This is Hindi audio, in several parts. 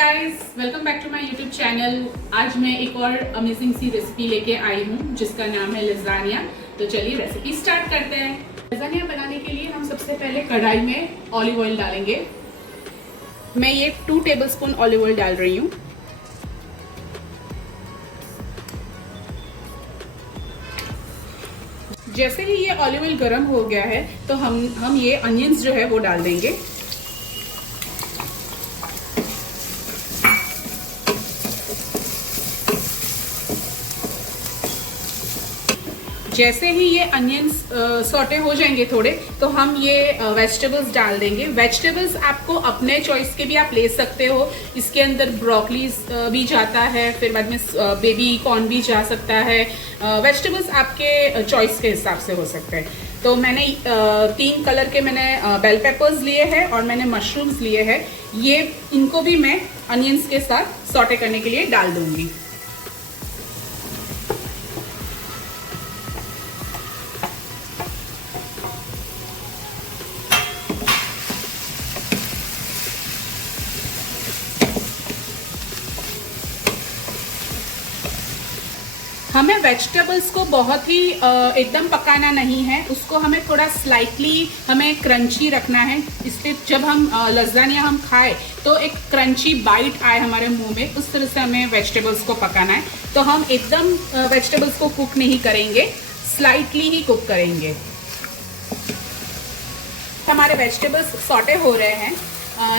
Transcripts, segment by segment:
Guys, welcome back to my YouTube channel. आज मैं एक और अमेजिंग सी रेसिपी लेके आई हूँ जिसका नाम है लजानिया। तो चलिए रेसिपी स्टार्ट करते हैं। लजानिया बनाने के लिए हम सबसे पहले कढ़ाई में ऑलिव ऑयल डालेंगे। मैं ये 2 टेबलस्पून ऑलिव ऑयल डाल रही हूँ। जैसे ही ये ऑलिव ऑयल गर्म हो गया है तो हम ये अनियंस जो है वो डाल देंगे। जैसे ही ये अनियंस सॉटे हो जाएंगे थोड़े तो हम ये वेजिटेबल्स डाल देंगे। वेजिटेबल्स आपको अपने चॉइस के भी आप ले सकते हो। इसके अंदर ब्रोकलीज भी जाता है, फिर बाद में बेबी कॉर्न भी जा सकता है। वेजिटेबल्स आपके चॉइस के हिसाब से हो सकते हैं। तो मैंने 3 कलर के मैंने बेल पेपर्स लिए हैं और मैंने मशरूम्स लिए हैं। ये इनको भी मैं अनियंस के साथ सॉटे करने के लिए डाल दूंगी। हमें वेजिटेबल्स को बहुत ही एकदम पकाना नहीं है, उसको हमें थोड़ा स्लाइटली हमें क्रंची रखना है। इसलिए जब हम लजानिया हम खाएं तो एक क्रंची बाइट आए हमारे मुंह में, उस तरह से हमें वेजिटेबल्स को पकाना है। तो हम एकदम वेजिटेबल्स को कुक नहीं करेंगे, स्लाइटली ही कुक करेंगे। हमारे वेजिटेबल्स सॉटे हो रहे हैं।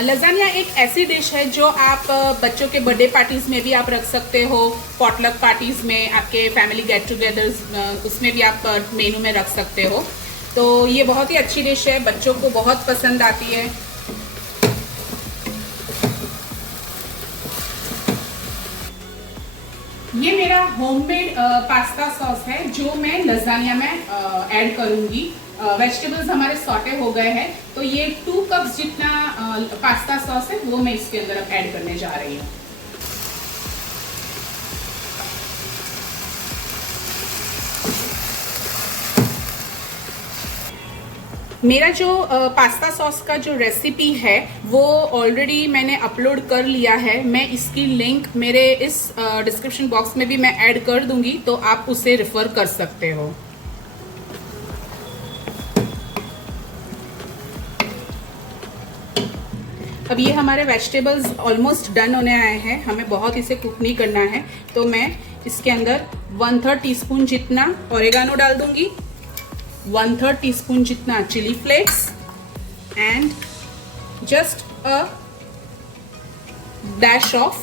लजानिया एक ऐसी डिश है जो आप बच्चों के बर्थडे पार्टीज में भी आप रख सकते हो, पॉटलक पार्टीज में, आपके फैमिली गेट टुगेदर्स उसमें भी आप मेनू में रख सकते हो। तो ये बहुत ही अच्छी डिश है, बच्चों को बहुत पसंद आती है। ये मेरा होममेड पास्ता सॉस है जो मैं लजानिया में ऐड करूंगी। वेजिटेबल्स हमारे सॉटे हो गए हैं तो ये 2 कप्स जितना पास्ता सॉस है वो मैं इसके अंदर अब ऐड करने जा रही हूँ। मेरा जो पास्ता सॉस का जो रेसिपी है वो ऑलरेडी मैंने अपलोड कर लिया है। मैं इसकी लिंक मेरे इस डिस्क्रिप्शन बॉक्स में भी मैं ऐड कर दूंगी, तो आप उसे रेफर कर सकते हो। अब ये हमारे वेजिटेबल्स ऑलमोस्ट डन होने आए हैं, हमें बहुत इसे कुक नहीं करना है। तो मैं इसके अंदर 1/3 टीस्पून जितना ओरेगानो डाल दूंगी, 1/3 टीस्पून जितना chilli flakes and just a dash of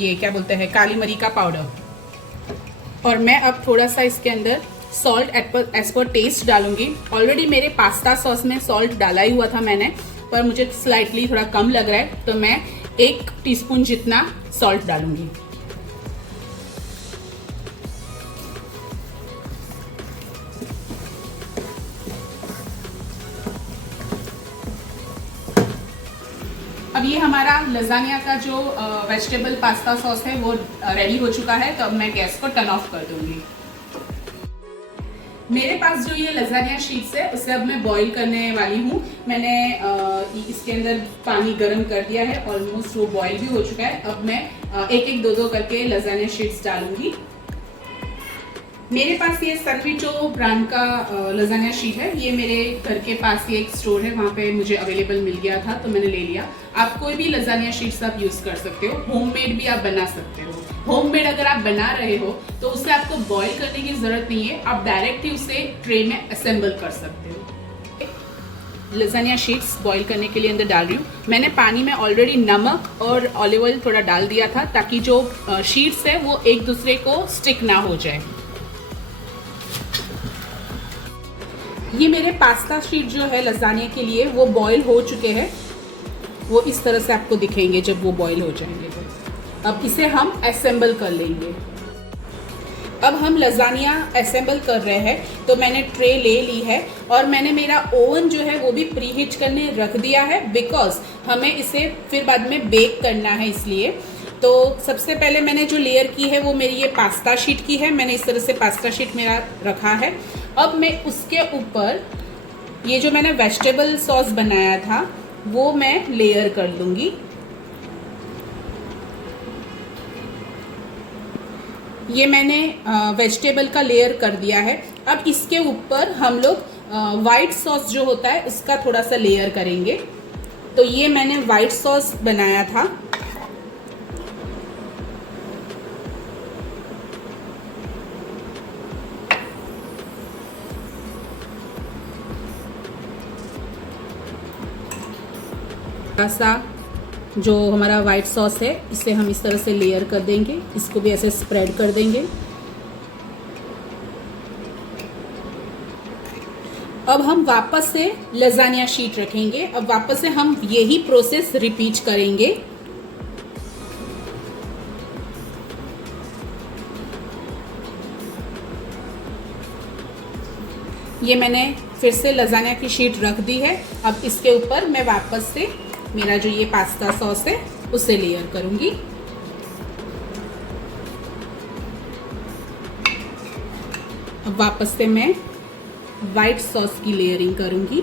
ये क्या बोलते हैं, काली मिर्च का पाउडर। और मैं अब थोड़ा सा इसके अंदर सॉल्ट एज पर टेस्ट डालूंगी। ऑलरेडी मेरे पास्ता सॉस में सॉल्ट डाला ही हुआ था मैंने, पर मुझे स्लाइटली थोड़ा कम लग रहा है तो मैं 1 टीस्पून जितना सॉल्ट डालूंगी। अब ये हमारा लजानिया का जो वेजिटेबल पास्ता सॉस है वो रेडी हो चुका है। तो अब मैं गैस को टर्न ऑफ कर दूंगी। मेरे पास जो ये लजानिया शीट्स है उसे अब मैं बॉईल करने वाली हूँ। मैंने इसके अंदर पानी गर्म कर दिया है, ऑलमोस्ट वो बॉईल भी हो चुका है। अब मैं एक 2 करके लजानिया शीट्स डालूंगी। मेरे पास ये सर्विटो ब्रांड का लजानिया शीट है। ये मेरे घर के पास ही एक स्टोर है, वहाँ पे मुझे अवेलेबल मिल गया था तो मैंने ले लिया। आप कोई भी लजानिया शीट्स आप यूज कर सकते हो, होममेड भी आप बना सकते हो। होममेड अगर आप बना रहे हो तो उसे आपको बॉईल करने की जरूरत नहीं है, आप डायरेक्ट ही उसे ट्रे में असेंबल कर सकते हो। लजानिया शीट्स बॉईल करने के लिए अंदर डाल रही हूँ। मैंने पानी में ऑलरेडी नमक और ऑलिव ऑयल थोड़ा डाल दिया था ताकि जो शीट्स है वो एक दूसरे को स्टिक ना हो जाए। ये मेरे पास्ता शीट जो है लजानिया के लिए वो बॉईल हो चुके हैं। वो इस तरह से आपको दिखेंगे जब वो बॉईल हो जाएंगे। तो अब इसे हम असेंबल कर लेंगे। अब हम लजानिया असेंबल कर रहे हैं तो मैंने ट्रे ले ली है और मैंने मेरा ओवन जो है वो भी प्री हीट करने रख दिया है, बिकॉज हमें इसे फिर बाद में बेक करना है। इसलिए तो सबसे पहले मैंने जो लेयर की है वो मेरी ये पास्ता शीट की है। मैंने इस तरह से पास्ता शीट मेरा रखा है। अब मैं उसके ऊपर ये जो मैंने वेजिटेबल सॉस बनाया था वो मैं लेयर कर लूँगी। ये मैंने वेजिटेबल का लेयर कर दिया है। अब इसके ऊपर हम लोग वाइट सॉस जो होता है उसका थोड़ा सा लेयर करेंगे। तो ये मैंने वाइट सॉस बनाया था। थोड़ा सा जो हमारा वाइट सॉस है इसे हम इस तरह से लेयर कर देंगे, इसको भी ऐसे स्प्रेड कर देंगे। अब हम वापस से लजानिया शीट रखेंगे। अब वापस से हम यही प्रोसेस रिपीट करेंगे। ये मैंने फिर से लजानिया की शीट रख दी है। अब इसके ऊपर मैं वापस से मेरा जो ये पास्ता सॉस है उसे लेयर करूंगी। अब वापस से मैं वाइट सॉस की लेयरिंग करूंगी।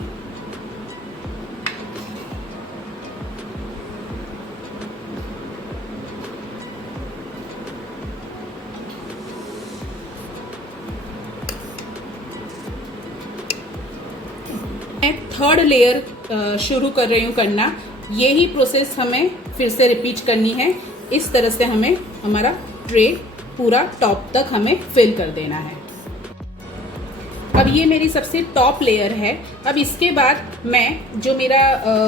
मैं थर्ड लेयर शुरू कर रही हूँ करना। यही प्रोसेस हमें फिर से रिपीट करनी है। इस तरह से हमें हमारा ट्रे पूरा टॉप तक हमें फिल कर देना है। अब ये मेरी सबसे टॉप लेयर है। अब इसके बाद मैं जो मेरा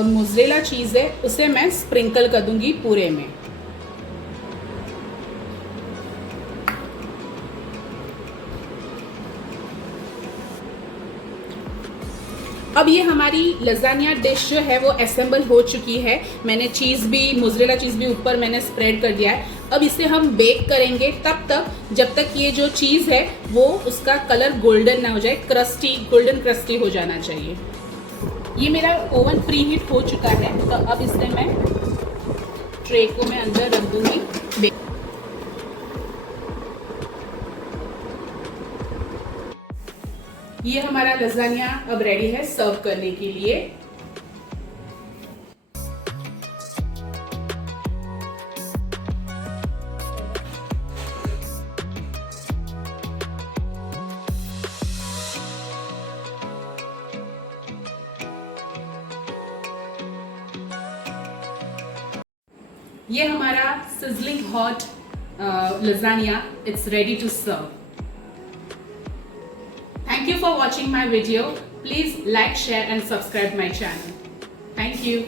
मोज़रेला चीज़ है उसे मैं स्प्रिंकल कर दूंगी पूरे में। अब ये हमारी लजानिया डिश जो है वो असेंबल हो चुकी है। मैंने चीज़ भी, मोज़रेला चीज़ भी ऊपर मैंने स्प्रेड कर दिया है। अब इसे हम बेक करेंगे तब तक जब तक ये जो चीज़ है वो उसका कलर गोल्डन ना हो जाए, क्रिस्पी, गोल्डन क्रिस्पी हो जाना चाहिए। ये मेरा ओवन प्री हीट हो चुका है। तो अब इससे मैं ट्रे को मैं अंदर रख दूंगी। ये हमारा लजानिया अब रेडी है सर्व करने के लिए। ये हमारा sizzling hot lasagna, it's ready to serve. Thank you for watching my video. Please like, share and subscribe my channel. Thank you.